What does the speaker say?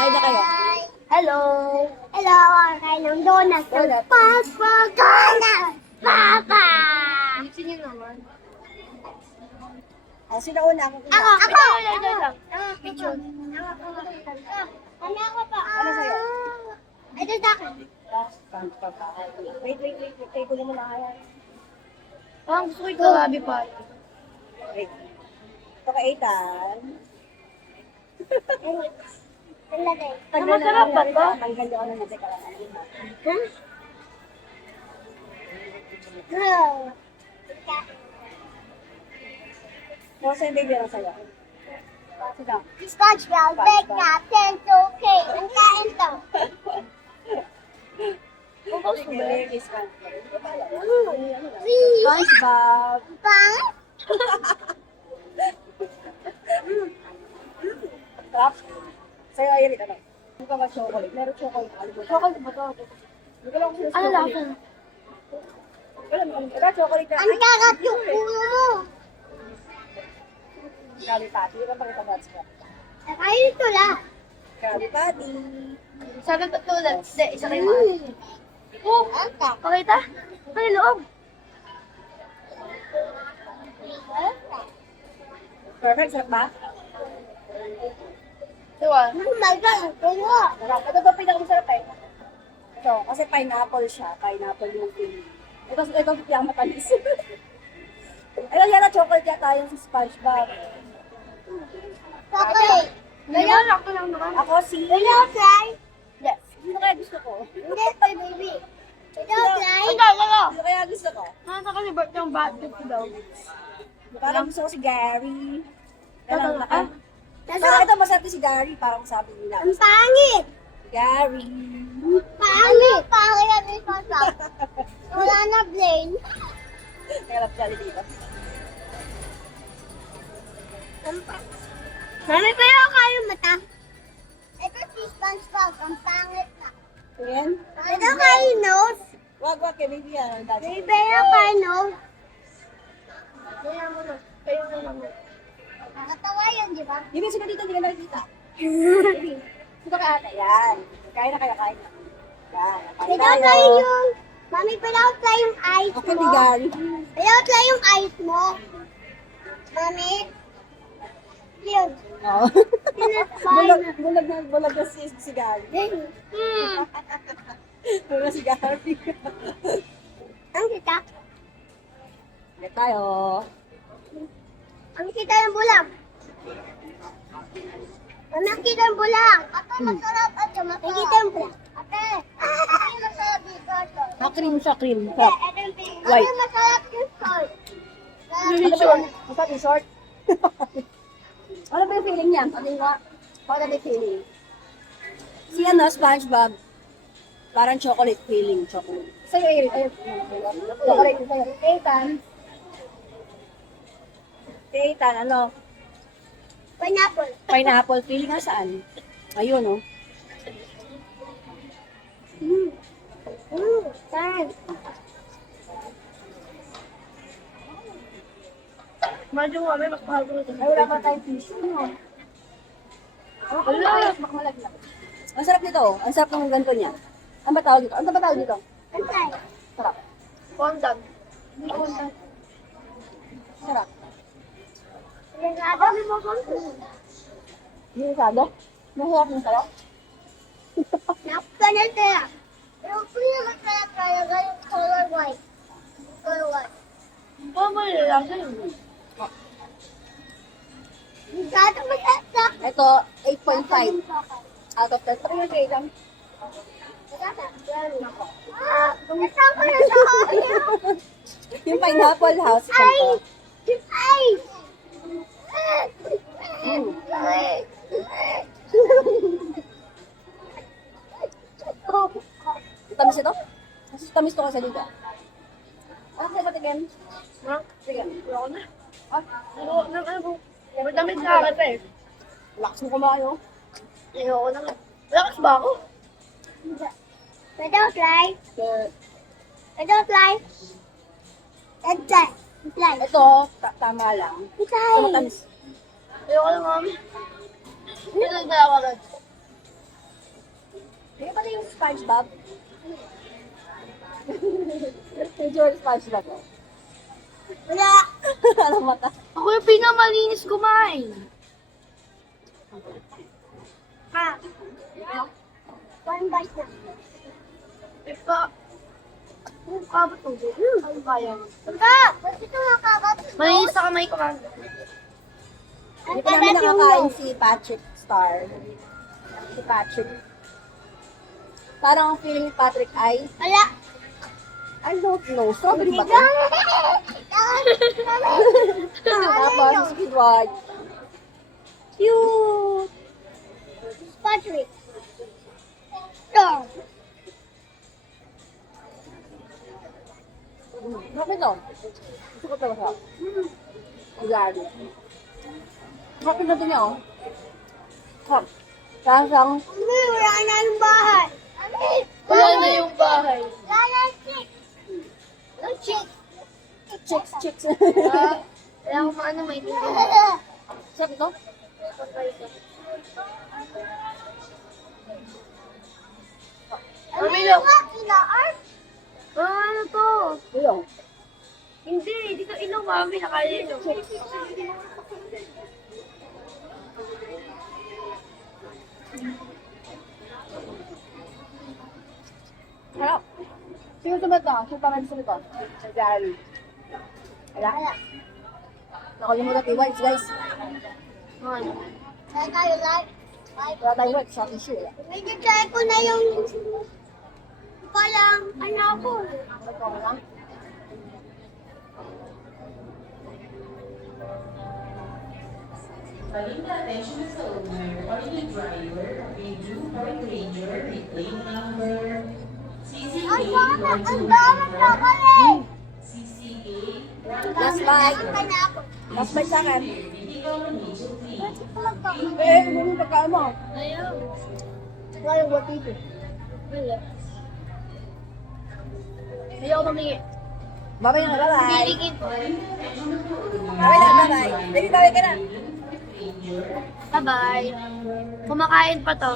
Kain na kayo. Hello! Hello! Kain ng donut. Donut. Papa! Donut! Papa! Ayusin niyo naman. Sino una? Ako. Ako! Picture. Ano ako pa? Ano sa'yo? Ito sa akin. Wait. Kaya ko muna kaya. Ang gusto ko yung kalabi pa. Wait. Ito ka Ethan. Ang lagay. Masarap ba to? Tanggal yung ano natin ka. Girl. Kasi yung baby lang sa'yo. Sige. SpongeBob, big natin, okay. Ang kain to. Sige, baby, SpongeBob. Please. SpongeBob. Pangit. Sarap. Sa'yo, ayun ito. Hindi ka chocolate. Meron chocolate. Chocolate ba to? Hindi ko lang Ano lasa? Wala, chocolate na. Ang kagat yung ulo mo. Krabby Patty. Yung pakita mo ka. Kain ito lang. Krabby Patty. Sabi ko tulad. Hindi, isa kayo maaari. Oh, pakita. Ano yung loob? Perfect, sarap ba? Diba? Oh my God, ang tulo. Sarap. Ito ba pinakamasarap eh? Ito, kasi pineapple siya. Pineapple yung pili. Ito yung matalis. Ayun, yan na chocolate yata yung sa SpongeBob. Chocolate. Ganyan, ako lang naman. Ako si... Hello, Fly. Yes. Sino kaya gusto ko? Hindi, kay baby. Hello, Fly. Wala. Sino kaya gusto ko? Nasa ka ni Bert yung basket ko daw. Parang gusto ko si Gary. Kailangan na Ah, Parang ito masarap din si Gary. Parang sabi nila. Ang pangit. Gary. Pangit. Pangit na rin sa wala na brain. Nagalap siya dito. Mami, pero kayo mata. Ito si SpongeBob. Ang pangit na. Ayan. Ito kayo nose. Wag, kay baby yan. May pero kayo nose. kaya mo na. Kayo na lang. Nakatawa yun, di ba? Yung sino dito, hindi ka nakikita. Ito ka ata. Yan. Kain na kayo, kain na. Yan. Kain Pero kayo tayo. yung... Mami, pero kayo yung eyes Ako mo. ni Gary. Pero kayo yung eyes mo. Mami. Yun. Oo. Sinasabay. Bulag na si Gary. Bulag na si Gary. Ang kita. Yan tayo. Ang kita yung bulang. Mami, ang kita yung bulang. Ate, masarap. Ate, masarap. Ang kita yung bulang. Ate, ate, masarap dito. Cream siya, cream. Ate, ate, yung pink. White. Ate, masarap yung salt. Ano ba yun? Masarap yung short? Ano ba yung feeling niya? Ano yung ano yung feeling? Si ano, SpongeBob. Parang chocolate feeling. Chocolate. Sa'yo, Eric. Ayun. Chocolate yung sa'yo. Ethan. Ethan, ano? Pineapple. Pineapple feeling nga saan? Ayun, oh. Saan? Medyo kami, mas mahal ko ito. Ay, wala pa tayong tissue, no? Wala. Makalaglag. Ang sarap nito, oh. Ang sarap ng ganito niya. Ano ba tawag dito? Ano ba tawag dito? Antay. Sarap. Kondan. Sarap. Legado. Delikado? Mahirap yung sarap? Napakanan kaya. Pero pinakamasarap talaga yung color white. Color white. Oo, may lasa yun. Legado masarap. Ito, 8.5 out of 10. Pero yung grade lang. Nasaan ko na sa audio? Yung pineapple house. Ay! Ito. Ay! Tamis ito? Mas tamis to kasi dito. Ano sa'yo patikin? Ha? Sige. Wala ko na. Ano? Madamit sa akin pa eh. Lakas mo kumain, oh. Ayoko na nga. Lakas ba ako? Pwede ako fly? Okay. Pwede ako fly? Fly. Fly. Ito, tama lang. Ito Fly. matamis. Ayoko na mami. Hindi na ako agad. SpongeBob? Picture ni SpongeBob. Wala. Alam mo ta. Ako yung pinamalinis kumain. Ah. One bite na. Kabot mo. Ano kaya? Pagka! Ba't ito makagat? Malinis sa kamay ko man. Hindi pa namin nakakain si Patrick Star. Si Patrick. Parang ang feeling ni Patrick ay, Wala. I don't know, strawberry ba ito? Tapos, Squidward. Cute! Patrick. Star. Bakit ito? Gusto ko ito masarap. Agari. Bakit na ito niya, oh. Hop. Kasang, Wala na yung bahay. Wala na yung bahay. Wala na yung chick. Yung chick. chicks. Kaya ako maano may tingin. Check ito? Mami lang. Inaar? Ano to? Ilong. Hindi, hindi ka ilaw mami. Nakalilong. Harap. Sino sumat to? Sino pa man sumat to? Agari. Wala. Nakalimutan yung wipes, guys. Ano? Kaya tayo live. Wala tayong wipes sa tissue. Wala. Medyo try ko na yung palang ano ko. Ito mo lang. Balik na attention sa owner or the driver of a Blue Park Ranger with claim number Ang dami, ang dami 2294 chocolate. CCA Last bite. Ang na ako. Last bite sa akin. Ikaw na medyo clean. Ano yung pagkain mo? Ayaw. Wala yung what ito. Wala. Hindi ako mamili. Babay na, bye-bye. Biligin ko. Babay na, bye-bye. Baby, babay ka na. Bye-bye. Kumakain pa to.